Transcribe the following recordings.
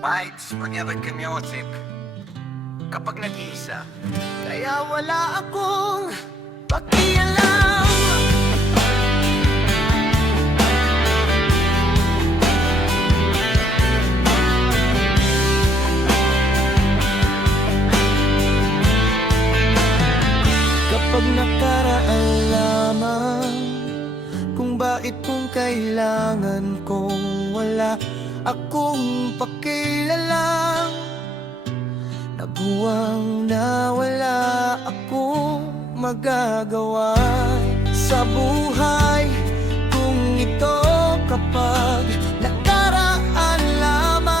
Bites, pag-ibig ka music kapag nag-iisa. Kaya wala akong pakialam. Kapag nakaraan lamang, kung bakit kung kailangan kong wala akong pakialam. Nabuwang na wala akong magagawa sa buhay kung ito kapag nakaraan lamang.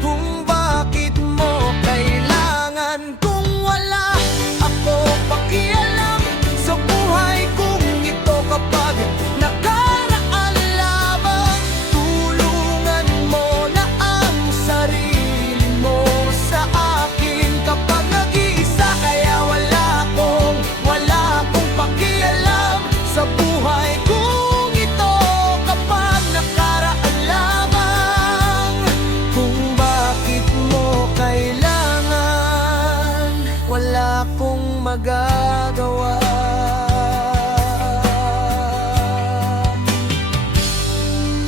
Kung bakit mo kailangan kung wala ako pakialam sa buhay kung ito kapag nakaraan lamang. Tulungan mo na ang sarili mo sa akin kapag nag-iisa. Kaya wala akong pakialam sa buhay kung ito kapag nakaraan lamang. Kung bakit mo kailangan, wala akong magagawa.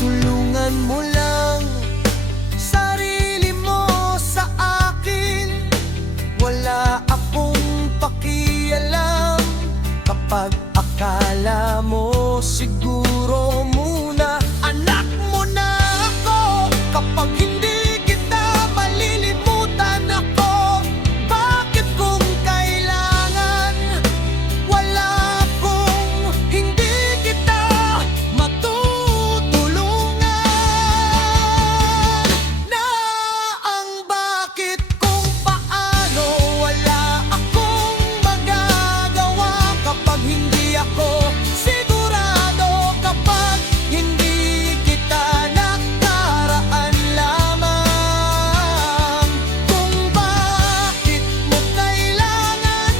Tulungan mo lang sarili mo sa akin. Wala akong pakialam kapag akala mo siguro muna anak mo na ako. Kapag hindi kita malilimutan ako, bakit kung kailangan wala akong hindi kita matutulungan? Na ang bakit kung paano wala akong magagawa kapag hindi ako sigurado, kapag hindi kita nakaraan lamang. Kung bakit mo kailangan,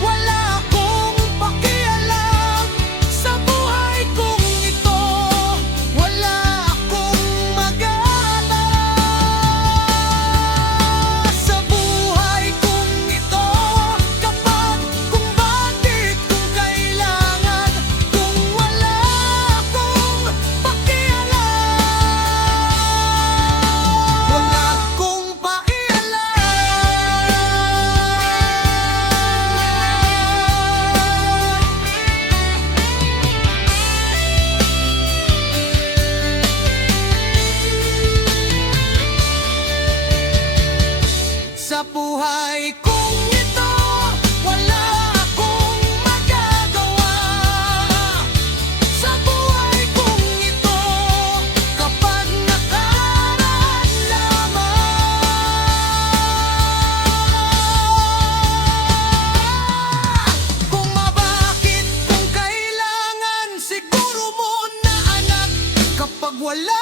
wala akong pakialam sa buhay kung ito. Wala akong magagawa sa buhay kung ito kapag kung bakit kung kailangan, kung wala akong pakialam. Wala akong pakialam sa buhay kung ito. Wala akong magagawa sa buhay kung ito kapag nakaraan lamang. Kung mabakit kung kailangan siguro mo na anak kapag wala